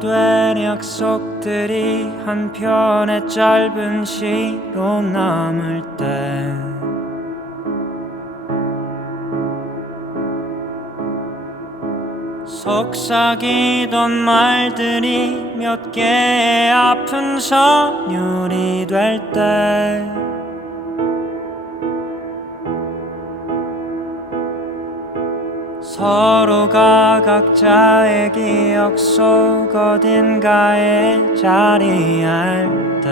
된 약속들이 한 편의 짧은 시로 남을 때. 속삭이던 말들이 몇 개의 아픈 선율이 될때 서로가 각자의 기억 속 어딘가에 자리할 때.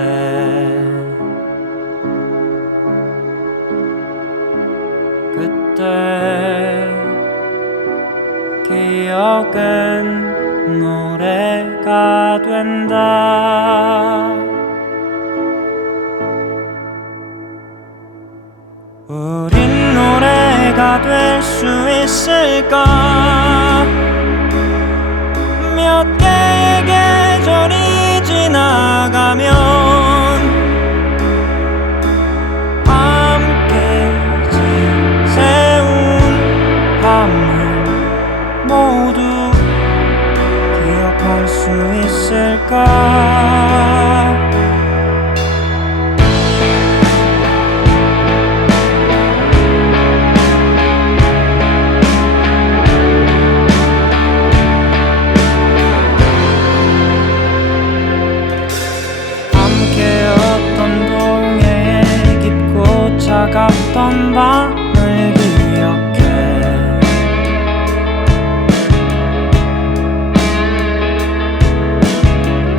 그때 기억은 노래가 된다. 우린 노래가 될수 있을 차갑던 밤을 기억해.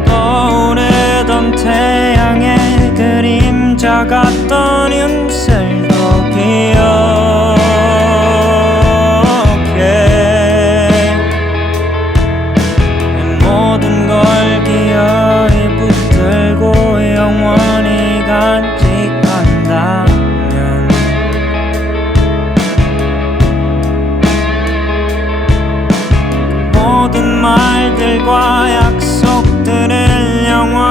떠오르던 태양의 그림자 같던 윤슬도 말들과 약속들을 영원